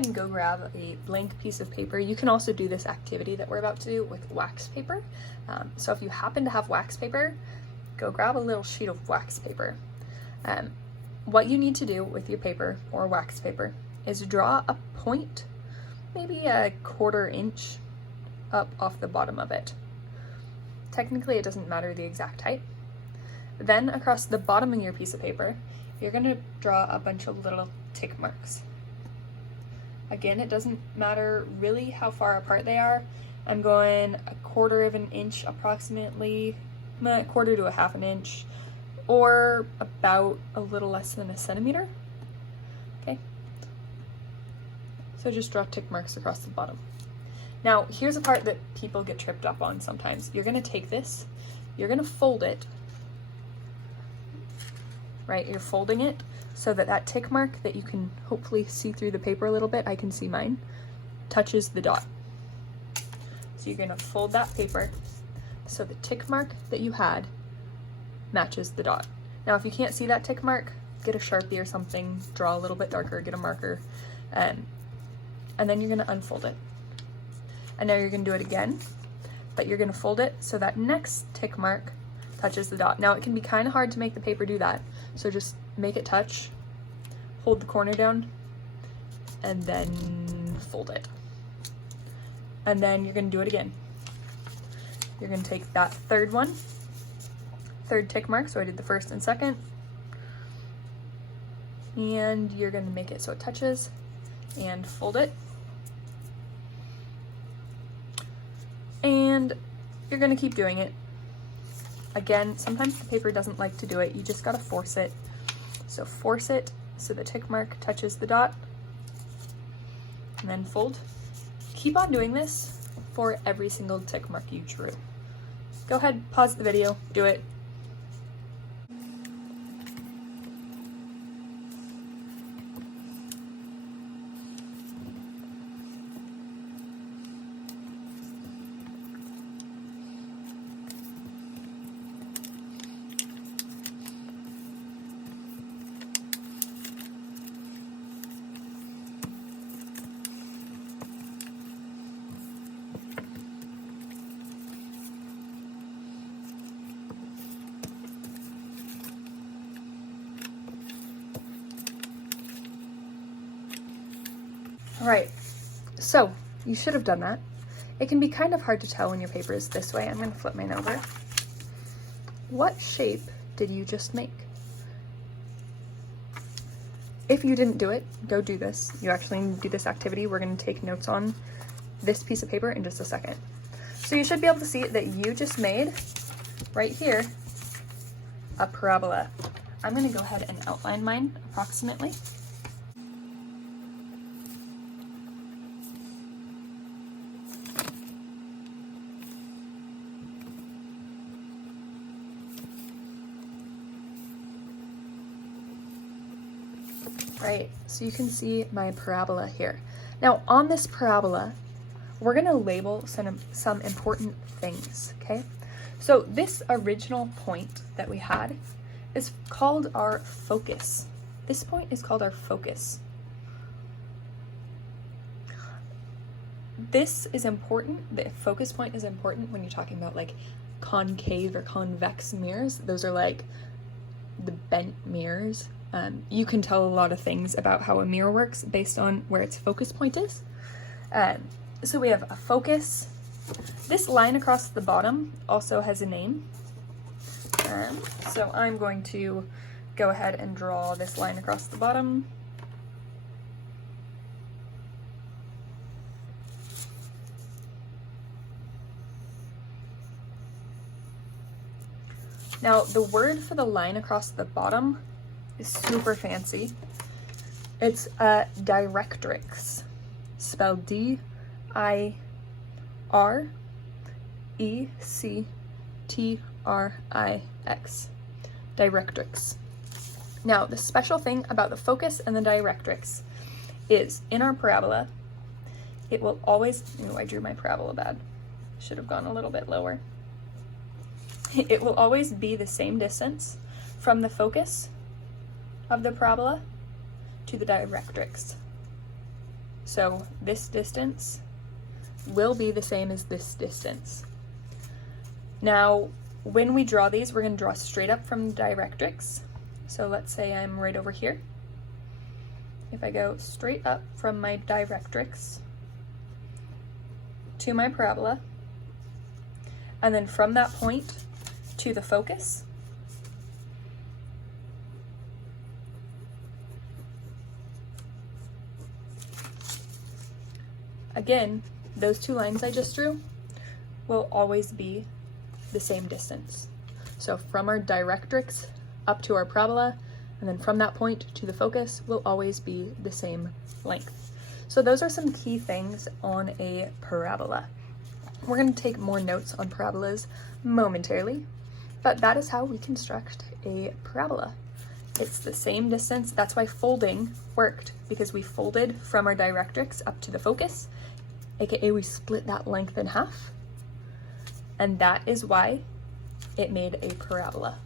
ahead and go grab a blank piece of paper. You can also do this activity that we're about to do with wax paper. So if you happen to have wax paper, go grab a little sheet of wax paper. What you need to do with your paper or wax paper is draw a point, maybe a 1/4 inch up off the bottom of it. Technically, it doesn't matter the exact height. Then across the bottom of your piece of paper, you're going to draw a bunch of little tick marks. Again, it doesn't matter really how far apart they are. I'm going a 1/4 of an inch approximately, a 1/4 to a 1/2 inch, or about a little less than a centimeter. Okay. So just draw tick marks across the bottom. Now, here's a part that people get tripped up on sometimes. You're going to take this, you're going to fold it, right? You're folding it so that that tick mark that you can hopefully see through the paper a little bit, I can see mine, touches the dot. So you're going to fold that paper so the tick mark that you had matches the dot. Now, if you can't see that tick mark, get a Sharpie or something, draw a little bit darker, get a marker, and then you're going to unfold it. And now you're going to do it again, but you're going to fold it so that next tick mark touches the dot. Now, it can be kind of hard to make the paper do that, so just make it touch, hold the corner down, and then fold it. And then you're going to do it again. You're going to take that third tick mark, so I did the first and second, and you're going to make it so it touches and fold it. And you're going to keep doing it. Again, sometimes the paper doesn't like to do it. You just got to force it. So force it so the tick mark touches the dot, and then fold. Keep on doing this for every single tick mark you drew. Go ahead, pause the video, do it. All right, so you should have done that. It can be kind of hard to tell when your paper is this way. I'm going to flip mine over. What shape did you just make? If you didn't do it, go do this. You actually need to do this activity. We're going to take notes on this piece of paper in just a second. So you should be able to see that you just made, right here, a parabola. I'm going to go ahead and outline mine approximately. Right, so you can see my parabola here. Now on this parabola, we're gonna label some important things, okay? So this original point that we had is called our focus. This point is called our focus. This is important, the focus point is important when you're talking about like concave or convex mirrors. Those are like the bent mirrors. You can tell a lot of things about how a mirror works based on where its focus point is. So we have a focus. This line across the bottom also has a name. So I'm going to go ahead and draw this line across the bottom. Now, the word for the line across the bottom is super fancy. It's directrix, spelled D-I-R-E-C-T-R-I-X, directrix. Now, the special thing about the focus and the directrix is in our parabola, it will always, I drew my parabola bad. Should have gone a little bit lower. It will always be the same distance from the focus of the parabola to the directrix. So this distance will be the same as this distance. Now, when we draw these, we're going to draw straight up from the directrix. So let's say I'm right over here. If I go straight up from my directrix to my parabola, and then from that point to the focus, again, those two lines I just drew will always be the same distance. So from our directrix up to our parabola, and then from that point to the focus will always be the same length. So those are some key things on a parabola. We're going to take more notes on parabolas momentarily, but that is how we construct a parabola. It's the same distance. That's why folding worked, because we folded from our directrix up to the focus, aka we split that length in half, and that is why it made a parabola.